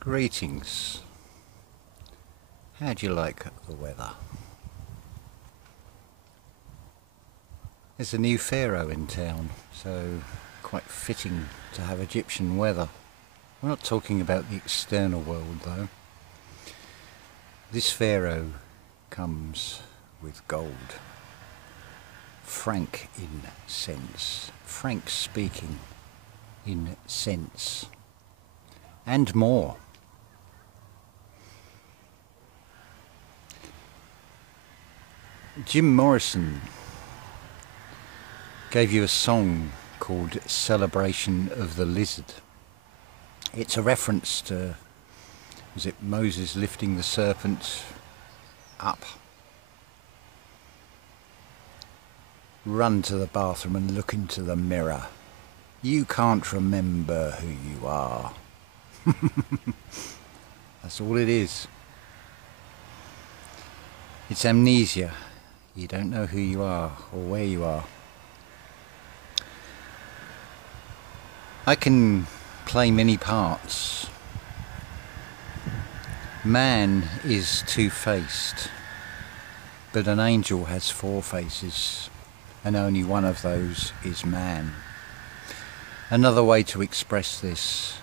Greetings. How do you like the weather? There's a new Pharaoh in town, so quite fitting to have Egyptian weather. We're not talking about the external world though. This Pharaoh comes with gold. Frank in sense. Frank speaking in sense. And more. Jim Morrison gave you a song called Celebration of the Lizard. It's a reference to, was it Moses lifting the serpent up? Run to the bathroom and look into the mirror. You can't remember who you are. That's all it is. It's amnesia. You don't know who you are or where you are. I can play many parts. Man is two-faced, but an angel has four faces, and only one of those is man. Another way to express this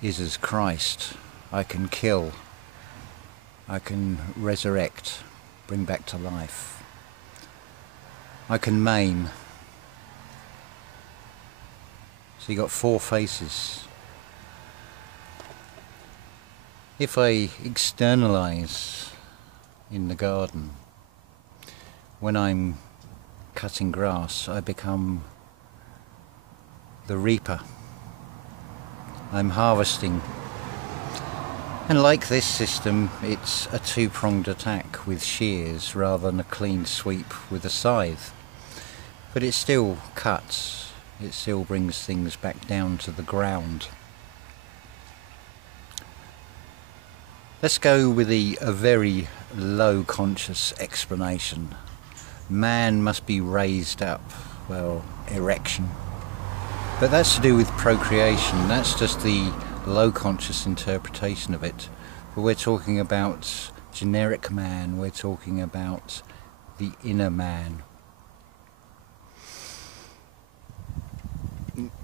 is as Christ. I can kill, I can resurrect, bring back to life. I can maim. So you got four faces. If I externalize in the garden, when I'm cutting grass, I become the reaper. I'm harvesting. And like this system, it's a two-pronged attack with shears rather than a clean sweep with a scythe. But it still cuts, it still brings things back down to the ground. Let's go with a very low conscious explanation. Man must be raised up, well, erection. But that's to do with procreation, that's just the low conscious interpretation of it. But we're talking about generic man, we're talking about the inner man.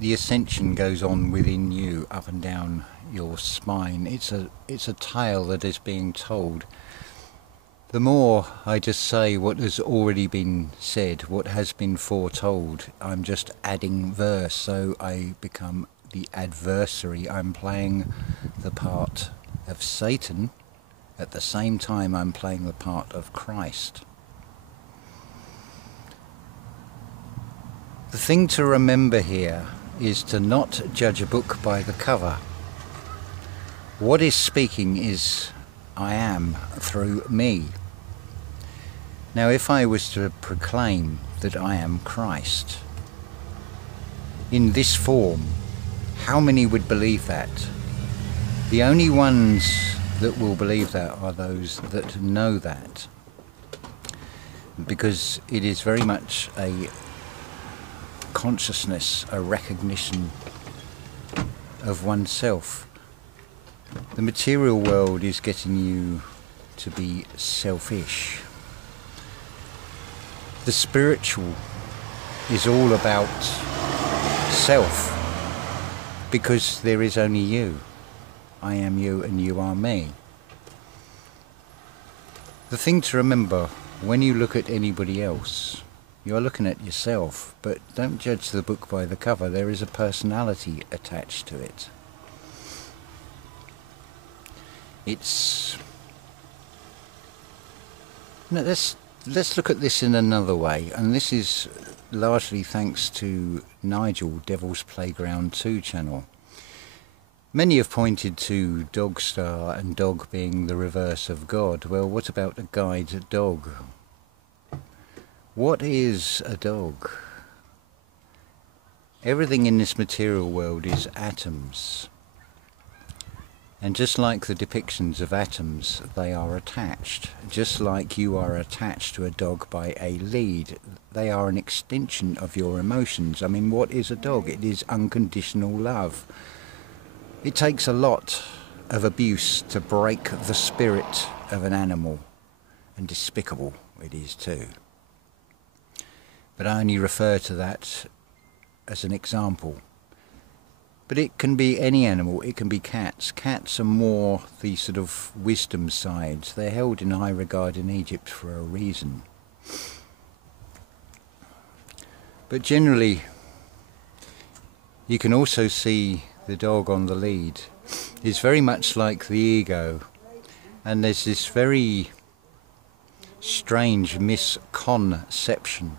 The ascension goes on within you, up and down your spine. It's a tale that is being told. The more I just say what has already been said, what has been foretold, I'm just adding verse, so I become the adversary. I'm playing the part of Satan, at the same time I'm playing the part of Christ. The thing to remember here is to not judge a book by the cover. What is speaking is I am through me. Now if I was to proclaim that I am Christ in this form, how many would believe that? The only ones that will believe that are those that know that, because it is very much a consciousness, a recognition of oneself. The material world is getting you to be selfish. The spiritual is all about self, because there is only you. I am you and you are me. The thing to remember, when you look at anybody else, you're looking at yourself, but don't judge the book by the cover. There is a personality attached to it. Let's look at this in another way, and this is largely thanks to Nigel, Devil's Playground 2 channel. Many have pointed to Dog Star and dog being the reverse of God. Well, what about a guide dog? What is a dog? Everything in this material world is atoms. And just like the depictions of atoms, they are attached. Just like you are attached to a dog by a lead, they are an extension of your emotions. I mean, what is a dog? It is unconditional love. It takes a lot of abuse to break the spirit of an animal, and despicable it is too. But I only refer to that as an example. But it can be any animal, it can be cats. Cats are more the sort of wisdom side. They're held in high regard in Egypt for a reason. But generally, you can also see the dog on the lead is very much like the ego. And there's this very strange misconception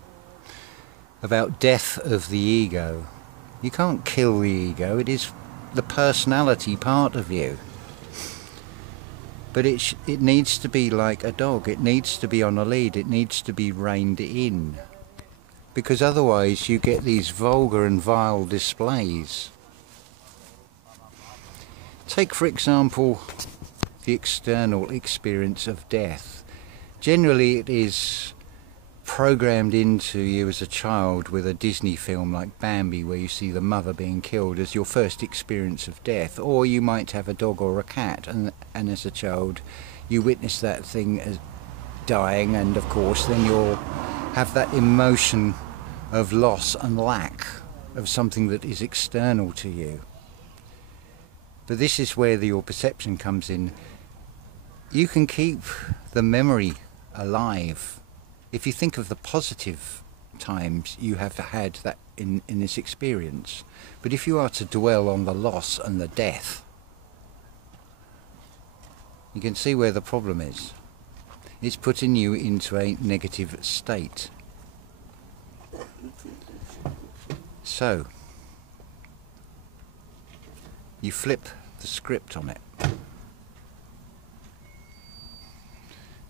about death of the ego. You can't kill the ego, it is the personality part of you. But it needs to be like a dog, it needs to be on a lead, it needs to be reined in. Because otherwise you get these vulgar and vile displays. Take for example the external experience of death. Generally it is programmed into you as a child with a Disney film like Bambi, where you see the mother being killed as your first experience of death. Or you might have a dog or a cat, and as a child you witness that thing as dying, and of course then you'll have that emotion of loss and lack of something that is external to you. But this is where your perception comes in. You can keep the memory alive if you think of the positive times you have had that in this experience. But if you are to dwell on the loss and the death, you can see where the problem is. It's putting you into a negative state. So, you flip the script on it.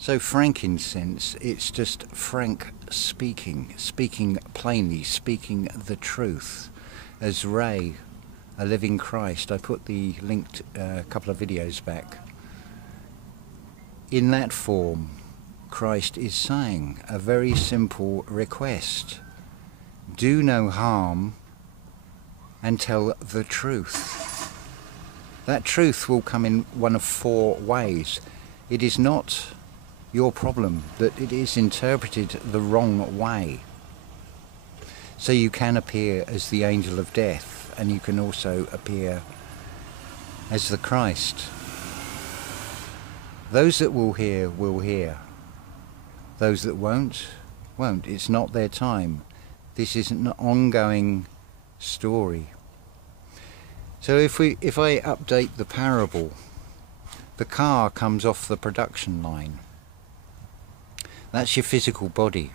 So frankincense, it's just frank speaking plainly, speaking the truth. As Ray, a living Christ, I put the link a couple of videos back. In that form, Christ is saying a very simple request. Do no harm and tell the truth. That truth will come in one of four ways. It is not your problem that it is interpreted the wrong way. So you can appear as the angel of death, and you can also appear as the Christ. Those that will hear will hear. Those that won't. It's not their time. This is an ongoing story. So if I update the parable, the car comes off the production line. That's your physical body.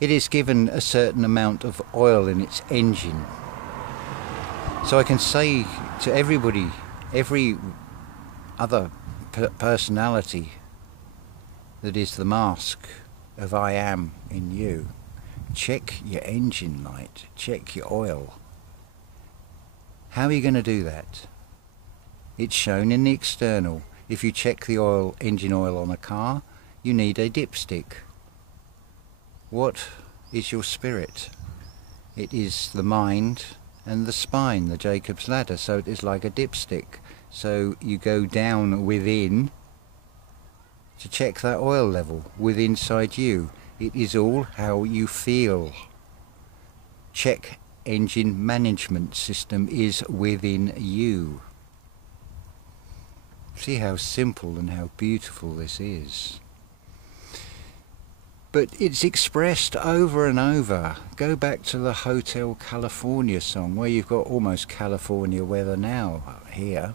It is given a certain amount of oil in its engine. So I can say to everybody, every other personality that is the mask of I am in you, check your engine light, check your oil. How are you going to do that? It's shown in the external. If you check the engine oil on a car, you need a dipstick. What is your spirit? It is the mind and the spine, the Jacob's ladder, so it is like a dipstick. So you go down within to check that oil level within inside you. It is all how you feel. Check engine management system is within you. See how simple and how beautiful this is. But it's expressed over and over. Go back to the Hotel California song, where you've got almost California weather now here.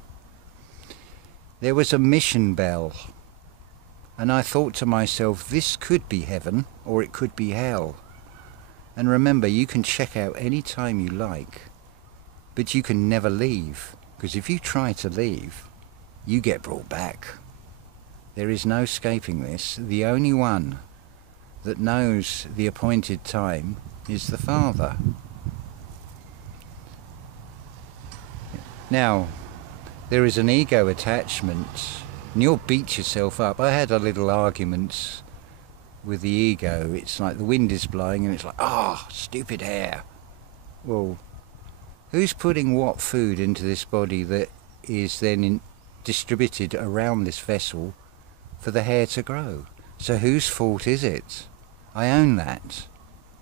There was a mission bell, and I thought to myself, this could be heaven or it could be hell. And remember, you can check out any time you like, but you can never leave, because if you try to leave, you get brought back. There is no escaping this. The only one that knows the appointed time is the Father. Now, there is an ego attachment, and you'll beat yourself up. I had a little argument with the ego. It's like the wind is blowing and it's like, stupid hair. Well, who's putting what food into this body that is then distributed around this vessel for the hair to grow. So whose fault is it? I own that,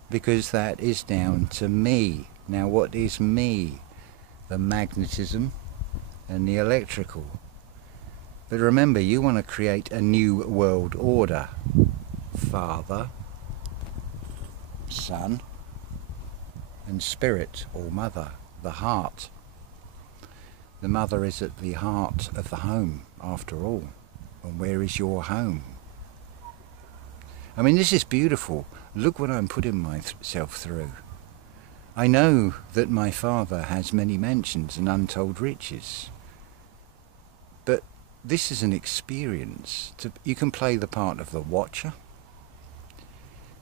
because that is down to me. Now what is me? The magnetism and the electrical. But remember, you want to create a new world order. Father, Son, and Spirit, or Mother, the heart. The mother is at the heart of the home, after all. And where is your home? I mean, this is beautiful. Look what I'm putting myself through. I know that my father has many mansions and untold riches. But this is an experience. You can play the part of the watcher.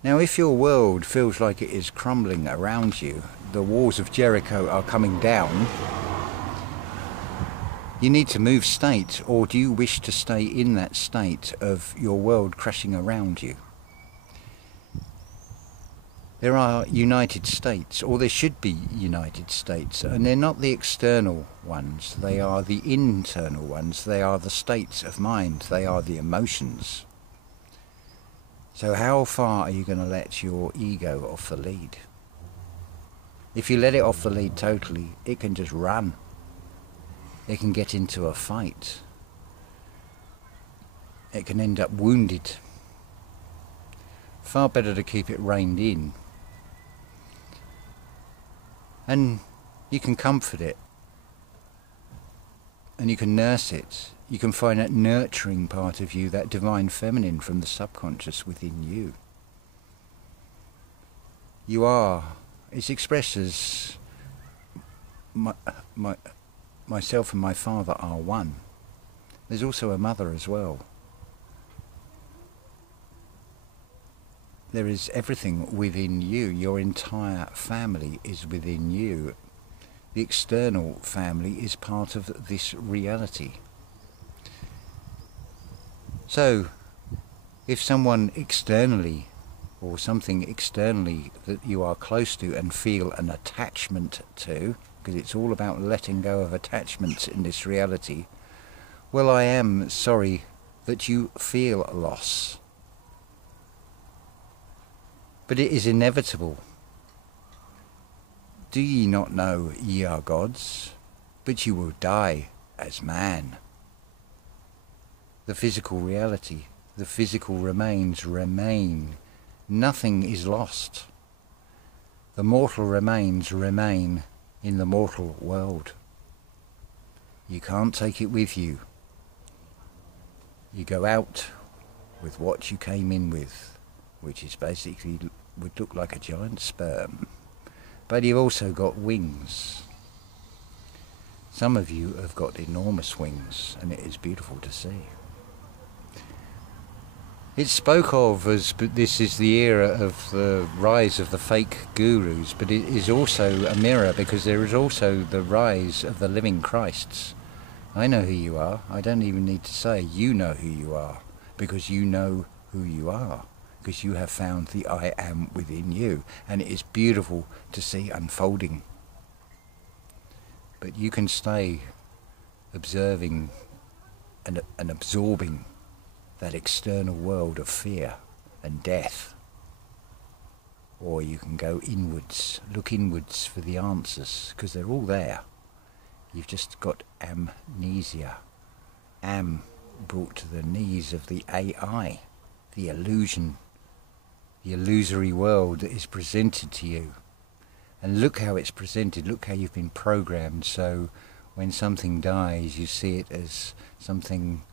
Now, if your world feels like it is crumbling around you, the walls of Jericho are coming down, you need to move state, or do you wish to stay in that state of your world crashing around you? There are United States, or there should be United States, and they're not the external ones, they are the internal ones, they are the states of mind, they are the emotions. So how far are you going to let your ego off the lead? If you let it off the lead totally, it can just run. It can get into a fight. It can end up wounded. Far better to keep it reined in. And you can comfort it. And you can nurse it. You can find that nurturing part of you, that divine feminine from the subconscious within you. You are, it's expressed as myself and my father are one. There's also a mother as well. There is everything within you. Your entire family is within you. The external family is part of this reality. So, if someone externally, or something externally that you are close to and feel an attachment to, because it's all about letting go of attachments in this reality, well, I am sorry that you feel loss. But it is inevitable. Do ye not know ye are gods? But you will die as man. The physical reality, the physical remains remain. Nothing is lost. The mortal remains remain in the mortal world. You can't take it with you. You go out with what you came in with, which is basically would look like a giant sperm. But you've also got wings. Some of you have got enormous wings, and it is beautiful to see. It's spoke of as this is the era of the rise of the fake gurus, but it is also a mirror, because there is also the rise of the living Christs. I know who you are. I don't even need to say you know who you are, because you know who you are, because you have found the I am within you, and it is beautiful to see unfolding. But you can stay observing and absorbing that external world of fear and death. Or you can go inwards, look inwards for the answers, because they're all there. You've just got amnesia. Am brought to the knees of the AI, the illusion, the illusory world that is presented to you. And look how it's presented, look how you've been programmed, so when something dies you see it as something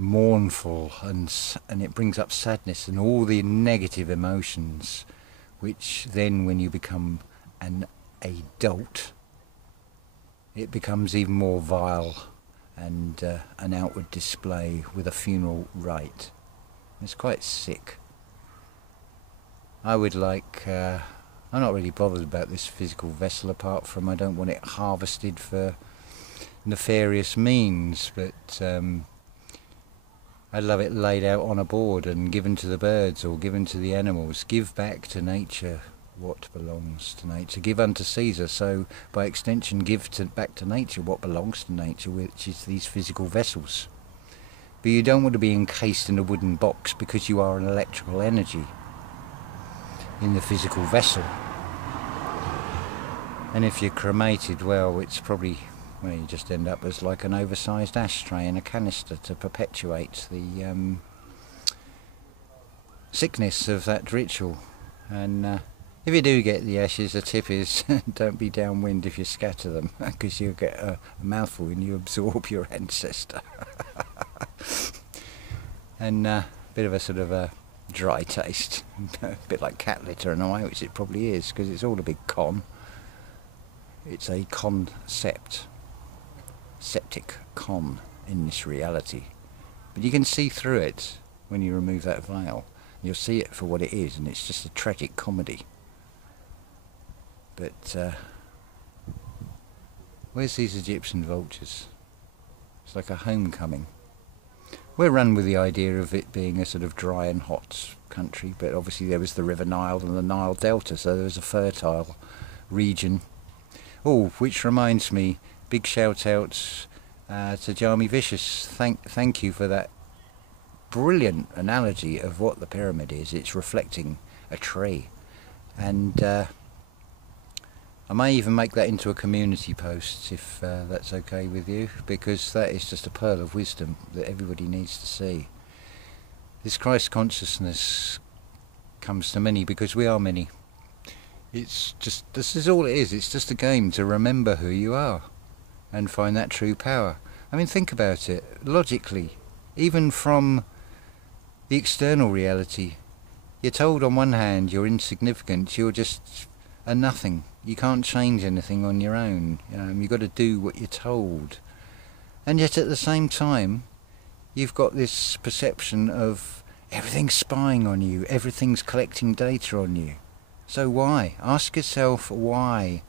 mournful, and it brings up sadness and all the negative emotions, which then when you become an adult, it becomes even more vile and an outward display with a funeral rite. It's quite sick. I would like, I'm not really bothered about this physical vessel, apart from I don't want it harvested for nefarious means, but I'd love it laid out on a board and given to the birds or given to the animals. Give back to nature what belongs to nature. Give unto Caesar, so by extension give back to nature what belongs to nature, which is these physical vessels. But you don't want to be encased in a wooden box, because you are an electrical energy in the physical vessel. And if you're cremated, well, it's probably, well, you just end up as like an oversized ashtray in a canister to perpetuate the sickness of that ritual. And if you do get the ashes, the tip is don't be downwind if you scatter them, because you'll get a mouthful and you absorb your ancestor. And a bit of a sort of a dry taste, a bit like cat litter in a way, which it probably is, because it's all a big con. It's a concept, septic con in this reality. But you can see through it when you remove that veil. You'll see it for what it is, and it's just a tragic comedy. But where's these Egyptian vultures? It's like a homecoming. We're run with the idea of it being a sort of dry and hot country, but obviously there was the River Nile and the Nile Delta, so there was a fertile region. Oh, which reminds me, big shout out to Jamie Vicious. Thank you for that brilliant analogy of what the pyramid is. It's reflecting a tree, and I may even make that into a community post if that's okay with you, because that is just a pearl of wisdom that everybody needs to see. This Christ consciousness comes to many because we are many. It's just, this is all it is. It's just a game to remember who you are and find that true power. I mean, think about it logically. Even from the external reality, you're told on one hand you're insignificant, you're just a nothing. You can't change anything on your own. You've got to do what you're told. And yet at the same time, you've got this perception of everything's spying on you, everything's collecting data on you. So why? Ask yourself why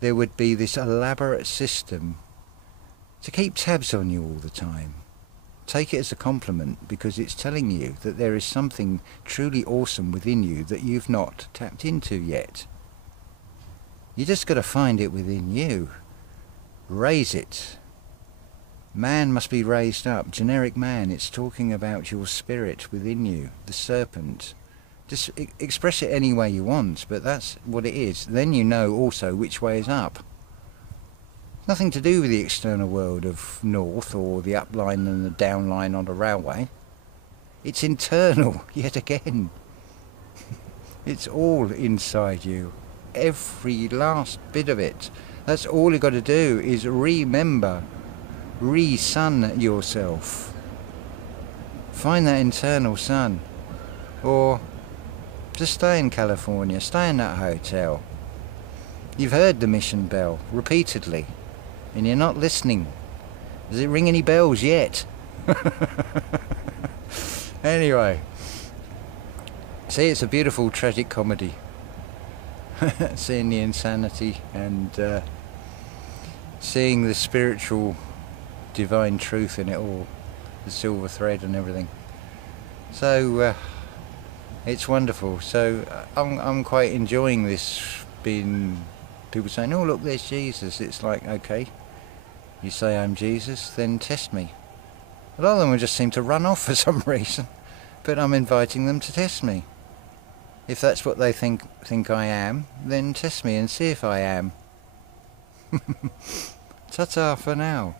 there would be this elaborate system to keep tabs on you all the time. Take it as a compliment, because it's telling you that there is something truly awesome within you that you've not tapped into yet. You just got to find it within you. Raise it. Man must be raised up. Generic man. It's talking about your spirit within you, the serpent. Just express it any way you want, but that's what it is. Then you know also which way is up. Nothing to do with the external world of north or the up line and the down line on a railway. It's internal, yet again. It's all inside you. Every last bit of it. That's all you've got to do is remember, re-sun yourself. Find that internal sun. Or just stay in California, stay in that hotel. You've heard the mission bell repeatedly, and you're not listening. Does it ring any bells yet? Anyway, see, it's a beautiful tragic comedy. Seeing the insanity and seeing the spiritual divine truth in it all, the silver thread and everything. So it's wonderful. So I'm quite enjoying this, being people saying, oh look, there's Jesus. It's like, okay, you say I'm Jesus, then test me. A lot of them will just seem to run off for some reason, but I'm inviting them to test me. If that's what they think I am, then test me and see if I am. Ta-ta for now.